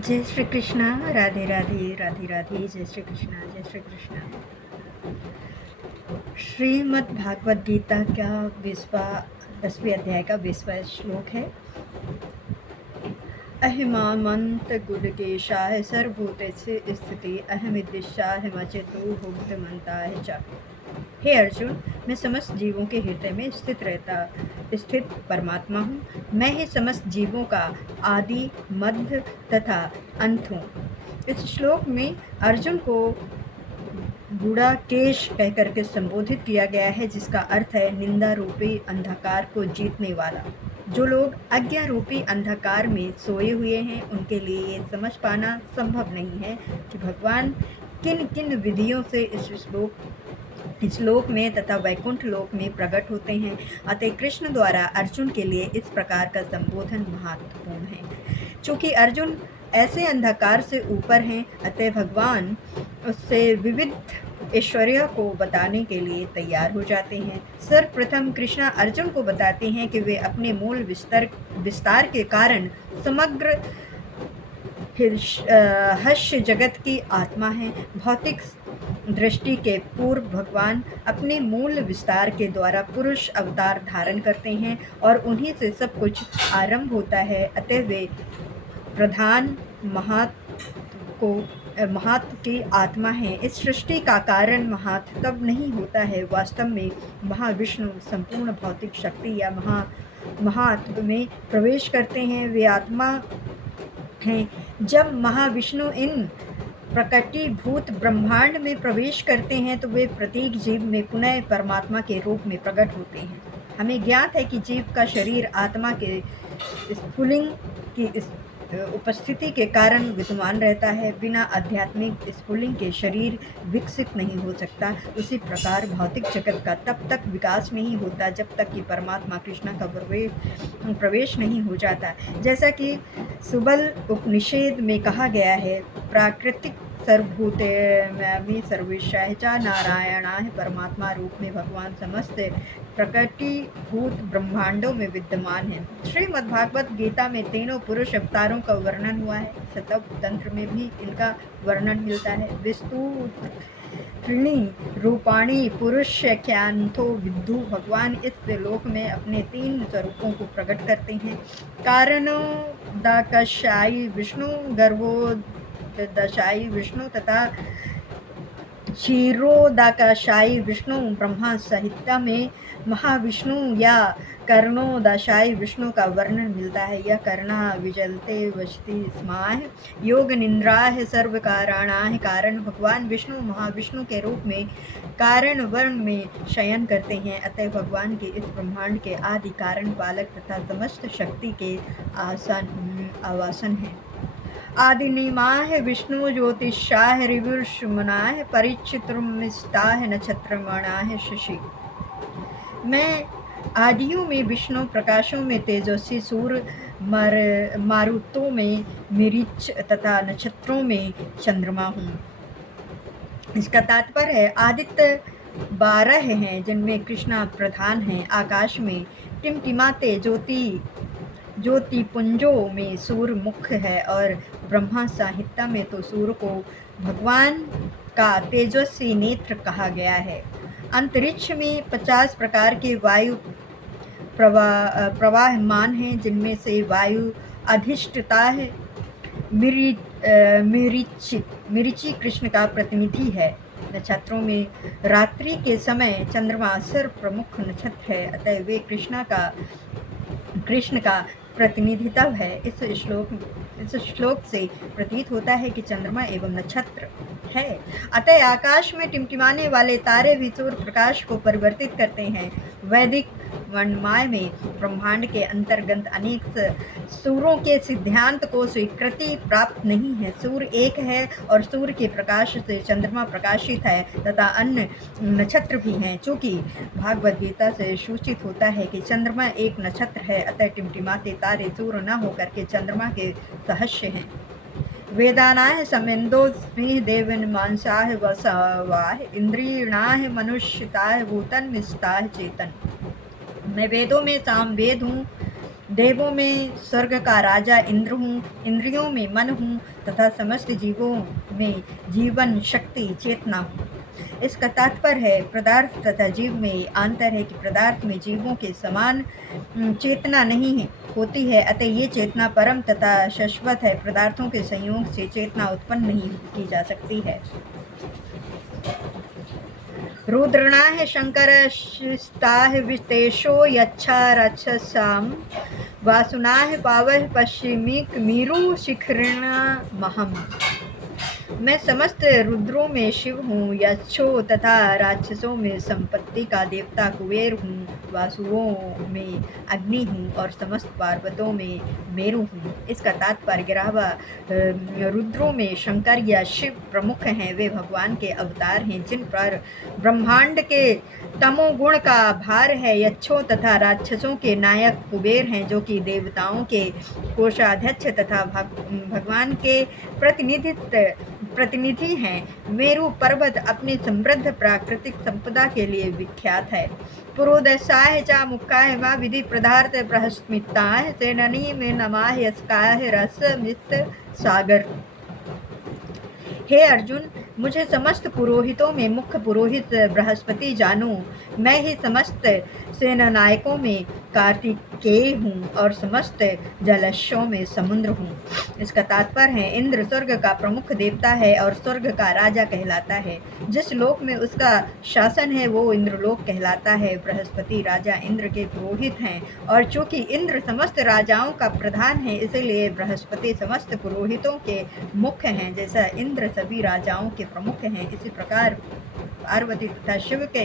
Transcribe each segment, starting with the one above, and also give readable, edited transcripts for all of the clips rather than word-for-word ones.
जय श्री कृष्णा। राधे राधे राधे राधे। जय श्री कृष्णा, जय श्री कृष्णा। श्रीमद् भागवत गीता का 10वें अध्याय का 20वां श्लोक है। अहिमामंत गुडकेशाय सर्वभूतेषु स्थिति अहमिदिशाय मचेतो भुक्तमन्ताय च। हे अर्जुन, मैं समस्त जीवों के हृदय में स्थित परमात्मा हूँ। मैं ही समस्त जीवों का आदि, मध्य तथा अंत हूँ। इस श्लोक में अर्जुन को गुड़ाकेश कहकर के संबोधित किया गया है, जिसका अर्थ है निंदा रूपी अंधकार को जीतने वाला। जो लोग आज्ञा रूपी अंधकार में सोए हुए हैं, उनके लिए ये समझ पाना संभव नहीं है कि भगवान किन किन विधियों से इस लोक में तथा वैकुंठ लोक में प्रकट होते हैं। अतः कृष्ण द्वारा अर्जुन के लिए इस प्रकार का संबोधन महत्वपूर्ण है। चूँकि अर्जुन ऐसे अंधकार से ऊपर हैं, अतः भगवान उससे विविध ऐश्वर्य को बताने के लिए तैयार हो जाते हैं। सर्वप्रथम कृष्ण अर्जुन को बताते हैं कि वे अपने मूल विस्तार के कारण समग्र हर्ष जगत की आत्मा है। भौतिक दृष्टि के पूर्व भगवान अपने मूल विस्तार के द्वारा पुरुष अवतार धारण करते हैं और उन्हीं से सब कुछ आरंभ होता है। अतः वे प्रधान महात्म की आत्मा है। इस सृष्टि का कारण महात्म तब नहीं होता है। वास्तव में महाविष्णु संपूर्ण भौतिक शक्ति या महात्म में प्रवेश करते हैं। वे आत्मा हैं। जब महाविष्णु इन प्रकटीभूत ब्रह्मांड में प्रवेश करते हैं तो वे प्रत्येक जीव में पुनः परमात्मा के रूप में प्रकट होते हैं। हमें ज्ञात है कि जीव का शरीर आत्मा के स्फुलिंग की उपस्थिति के कारण विद्यमान रहता है। बिना आध्यात्मिक स्फुलिंग के शरीर विकसित नहीं हो सकता। उसी प्रकार भौतिक जगत का तब तक विकास नहीं होता जब तक कि परमात्मा कृष्ण का प्रवेश नहीं हो जाता। जैसा कि सुबल उपनिषद में कहा गया है, प्राकृतिक सर्वभूतेषु सर्वेषां च नारायणाः। परमात्मा रूप में भगवान समस्त प्रकटीभूत ब्रह्मांडों में विद्यमान है। श्रीमद्भागवत गीता में तीनों पुरुष अवतारों का वर्णन हुआ है। शतव तंत्र में भी इनका वर्णन मिलता है। विस्तृत त्रीणि रूपाणि पुरुषाख्यान्तो विद्धु। भगवान इस लोक में अपने 3 स्वरूपों को प्रकट करते हैं। कारणोदकशायी विष्णु, गर्भोदकशायी विष्णु तथा क्षीरोदकशायी विष्णु। ब्रह्मा संहिता में महाविष्णु या कर्णोदशायी विष्णु का वर्णन मिलता है। यह कर्णा विजलते वसति स्माः योग निंद्राः सर्वकाराणाः। कारण भगवान विष्णु महाविष्णु के रूप में कारण वर्ण में शयन करते हैं। अतः भगवान के इस ब्रह्मांड के आदि कारण बालक तथा समस्त शक्ति के आवासन हैं। आदिनिमाः विष्णु ज्योतिषाः ऋविर्षुमनाः परिचित्रमिष्टाः नक्षत्रमणाः शशि। मैं आदियों में विष्णु, प्रकाशों में तेजस्वी सूर्य, मारुतों में मिरिच तथा नक्षत्रों में चंद्रमा हूँ। इसका तात्पर्य है आदित्य 12 हैं, जिनमें कृष्णा प्रधान हैं। आकाश में टिमटिमाते ज्योतिपुंजों में सूर्य मुख्य है और ब्रह्मा संहिता में तो सूर्य को भगवान का तेजस्वी नेत्र कहा गया है। अंतरिक्ष में 50 प्रकार के वायु प्रवाहमान हैं, जिनमें से वायु अधिष्ठता है। मिरिचि कृष्ण का प्रतिनिधि है। नक्षत्रों में रात्रि के समय चंद्रमा सर्व प्रमुख नक्षत्र है। अतः वे कृष्ण का प्रतिनिधित्व है। इस श्लोक से प्रतीत होता है कि चंद्रमा एवं नक्षत्र है। अतः आकाश में टिमटिमाने वाले तारे भी सूर्य प्रकाश को परिवर्तित करते हैं। वैदिक वर्णमाला में ब्रह्मांड के अंतर्गत अनेक सूर्यों के सिद्धांत को स्वीकृति प्राप्त नहीं है। सूर्य एक है और सूर्य के प्रकाश से चंद्रमा प्रकाशित है तथा अन्य नक्षत्र भी हैं। चूँकि भागवत गीता से सूचित होता है कि चंद्रमा एक नक्षत्र है, अतः टिमटिमाते तारे सूर्य न होकर के चंद्रमा के सहस्य हैं। वेदानाः समेन्दो स्मिः देवन्मानसाः वसवाः इंद्रियाणाः मनुष्यताः भूतन्निष्ठाः चेतन। मैं वेदों में सामवेद हूँ, देवों में स्वर्ग का राजा इंद्र हूँ, इंद्रियों में मन हूँ तथा समस्त जीवों में जीवन शक्ति चेतना हूँ। इसका तात्पर्य है पदार्थ तथा जीव में ये अंतर है कि पदार्थ में जीवों के समान चेतना नहीं है होती है, अतः ये चेतना परम तथा शाश्वत है। पदार्थों के संयोग से चेतना उत्पन्न नहीं की जा सकती है। रुद्रणाः शङ्करस्ताः वितेशो यच्छा रक्षसां वासुनाः पावः पश्चिमिकमीरु शिखरिणमहम्। मैं समस्त रुद्रों में शिव हूँ, यक्षों तथा राक्षसों में संपत्ति का देवता कुबेर हूँ, वासुओं में अग्नि हूँ और समस्त पर्वतों में मेरु हूँ। इसका तात्पर्य 11वां रुद्रों में शंकर या शिव प्रमुख हैं। वे भगवान के अवतार हैं जिन पर ब्रह्मांड के तमोगुण का भार है। यक्षों तथा राक्षसों के नायक कुबेर हैं जो कि देवताओं के कोषाध्यक्ष तथा भगवान के प्रतिनिधि हैं। मेरु पर्वत अपनी समृद्ध प्राकृतिक संपदा के लिए विख्यात है। पुरोदशाय च मुक्काय वा विधि पदार्थ प्रहस्मिताय सेननी में नमाह यस्काय रसमित सागर। हे अर्जुन, मुझे समस्त पुरोहितों में मुख्य पुरोहित बृहस्पति जानो। मैं ही समस्त सेनानायकों में कार्तिकेय हूँ और समस्त जलस्यों में समुद्र हूँ। इसका तात्पर्य है इंद्र स्वर्ग का प्रमुख देवता है और स्वर्ग का राजा कहलाता है। जिस लोक में उसका शासन है वो इंद्रलोक कहलाता है। बृहस्पति राजा इंद्र के पुरोहित हैं और चूंकि इंद्र समस्त राजाओं का प्रधान है इसलिए बृहस्पति समस्त पुरोहितों के मुख्य हैं। जैसा इंद्र सभी राजाओं के प्रमुख हैं, इसी प्रकार पार्वती तथा शिव के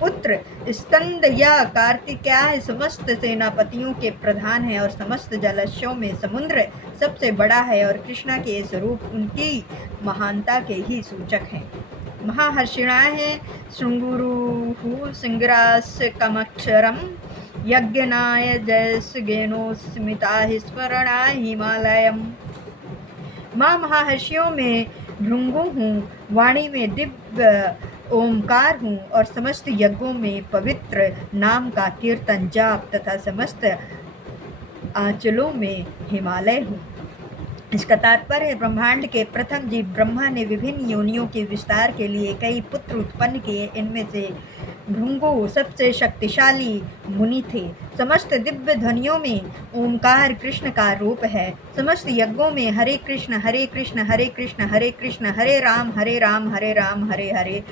पुत्र स्कंद या कार्तिकेय समस्त सेनापतियों के प्रधान है और समस्त जलस्यों में समुद्र सबसे बड़ा है और कृष्णा के स्वरूप उनकी महानता के ही सूचक हैं। महाहर्षिणाय शृंगुरुः सिंगरास्य कमक्षरम यज्ञनाय जयसगेनोस्मिताः स्मरणाय हिमालयम। माँ महाहर्षियों में भृंगु हूँ, वाणी में दिव्य ओमकार हूँ और समस्त यज्ञों में पवित्र नाम का कीर्तन जाप तथा समस्त आंचलों में हिमालय हूँ। इसका तात्पर्य ब्रह्मांड के प्रथम जीव ब्रह्मा ने विभिन्न योनियों के विस्तार के लिए कई पुत्र उत्पन्न किए। इनमें से भृंगु सबसे शक्तिशाली मुनि थे। समस्त दिव्य ध्वनियों में ओमकार कृष्ण का रूप है। समस्त यज्ञों में हरे कृष्ण हरे कृष्ण हरे कृष्ण हरे कृष्ण हरे राम हरे राम हरे राम हरे हरे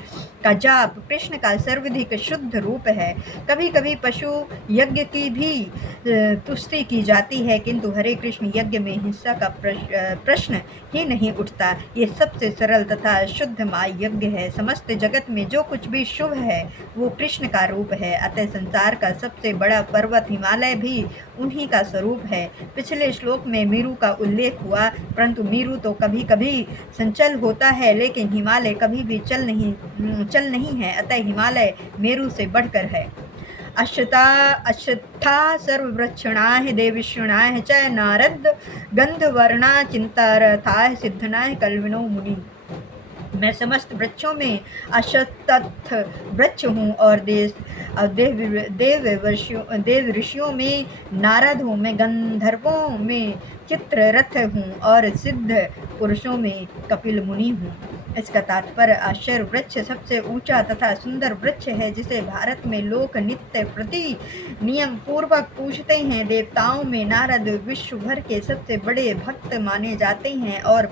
का जाप कृष्ण का सर्वाधिक शुद्ध रूप है। कभी कभी पशु यज्ञ की भी तुष्टि की जाती है, किंतु हरे कृष्ण यज्ञ में हिंसा का प्रश्न ही नहीं उठता। ये सबसे सरल तथा शुद्ध माय यज्ञ है। समस्त जगत में जो कुछ भी शुभ है वो कृष्ण का रूप है। अतः संसार का सबसे बड़ा पर्वत हिमालय भी उन्हीं का स्वरूप है। पिछले श्लोक में मीरू का उल्लेख हुआ, परंतु मीरू तो कभी कभी संचल होता है लेकिन हिमालय कभी भी चल नहीं है। अतः हिमालय मेरू से बढ़कर है। अश्वत्था सर्ववृक्षणाः देविष्णाः च नारद गंधवर्णा चिंतारथाः सिद्धनाः कल्विनो मुनि। मैं समस्त वृक्षों में अश्वत्थ वृक्ष हूँ और देव ऋषियों में नारद हूँ। मैं गंधर्वों में चित्ररथ हूँ और सिद्ध पुरुषों में कपिल मुनि हूँ। इसका तात्पर्य आश्चर्य वृक्ष सबसे ऊंचा तथा सुंदर वृक्ष है जिसे भारत में लोग नित्य प्रति नियम पूर्वक पूजते हैं। देवताओं में नारद विश्व भर के सबसे बड़े भक्त माने जाते हैं और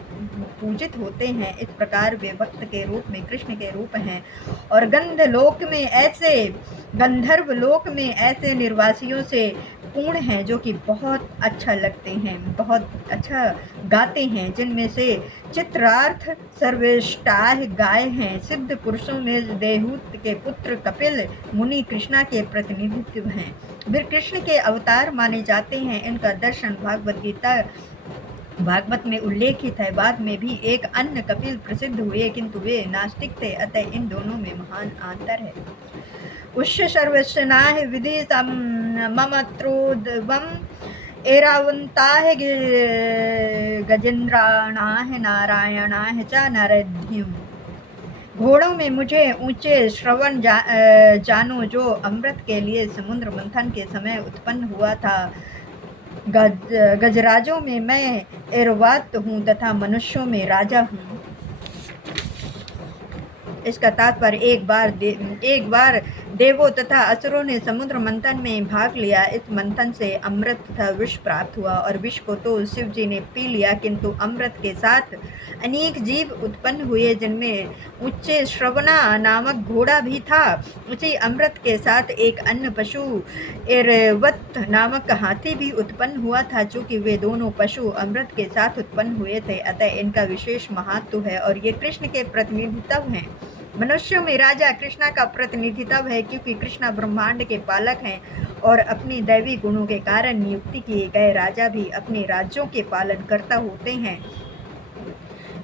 पूजित होते हैं। इस प्रकार वे भक्त के रूप में कृष्ण के रूप हैं और गंधर्व लोक में ऐसे निर्वासियों से पूर्ण हैं जो कि बहुत अच्छा लगते हैं, बहुत अच्छा गाते हैं, जिनमें से चित्रार्थ सर्वश्रेष्ठ गाय हैं। सिद्ध पुरुषों में देवहूत के पुत्र कपिल मुनि कृष्णा के प्रतिनिधित्व हैं। वे कृष्ण के अवतार माने जाते हैं। इनका दर्शन भागवत में उल्लेखित है। बाद में भी एक अन्य कपिल प्रसिद्ध हुए, किंतु वे नास्तिक थे, अतः इन दोनों में महान अंतर है। उष्य सर्वस्नाः विधि ममत्रोद्वम एरावन्ताः गजेन्द्राणाः नारायणाः च नारद्युम्। घोड़ों में मुझे ऊंचे श्रवण जानो जो अमृत के लिए समुद्र मंथन के समय उत्पन्न हुआ था। गजराजों में मैं एरवात हूँ तथा मनुष्यों में राजा हूँ। इसका तात्पर्य एक बार देवों तथा असुरों ने समुद्र मंथन में भाग लिया। इस मंथन से अमृत तथा विष प्राप्त हुआ और विष को तो शिव जी ने पी लिया, किंतु अमृत के साथ अनेक जीव उत्पन्न हुए जिनमें उच्च श्रवणा नामक घोड़ा भी था। उसी अमृत के साथ एक अन्य पशु एरवत नामक हाथी भी उत्पन्न हुआ था। चूंकि वे दोनों पशु अमृत के साथ उत्पन्न हुए थे, अतः इनका विशेष महत्व है और ये कृष्ण के प्रतिनिधित्व हैं। मनुष्यों में राजा कृष्णा का प्रतिनिधित्व है, क्योंकि कृष्णा ब्रह्मांड के पालक हैं और अपने दैवी गुणों के कारण नियुक्ति किए गए राजा भी अपने राज्यों के पालन करता होते हैं।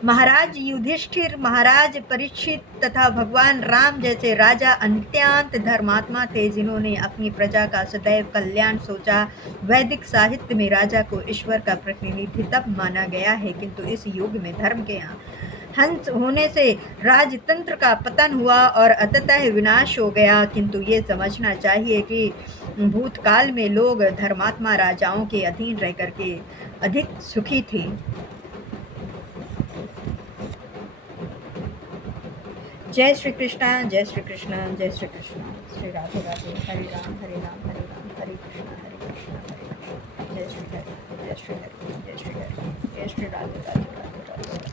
महाराज युधिष्ठिर, महाराज परीक्षित तथा भगवान राम जैसे राजा अत्यंत धर्मात्मा थे, जिन्होंने अपनी प्रजा का सदैव कल्याण सोचा। वैदिक साहित्य में राजा को ईश्वर का प्रतिनिधित्व माना गया है, किंतु इस युग में धर्म के हंस होने से राजतंत्र का पतन हुआ और अंततः विनाश हो गया। किंतु ये समझना चाहिए कि भूतकाल में लोग धर्मात्मा राजाओं के अधीन रह करके अधिक सुखी थे। जय श्री कृष्ण, जय श्री कृष्ण, जय श्री कृष्ण। श्री राधे राधे। हरे राम हरे राम हरे राम, हरे कृष्ण हरे कृष्ण हरे कृष्ण। जय श्री हरि, जय श्री हरि, जय श्री हरि, जय श्री राधे राधे राधे राधे।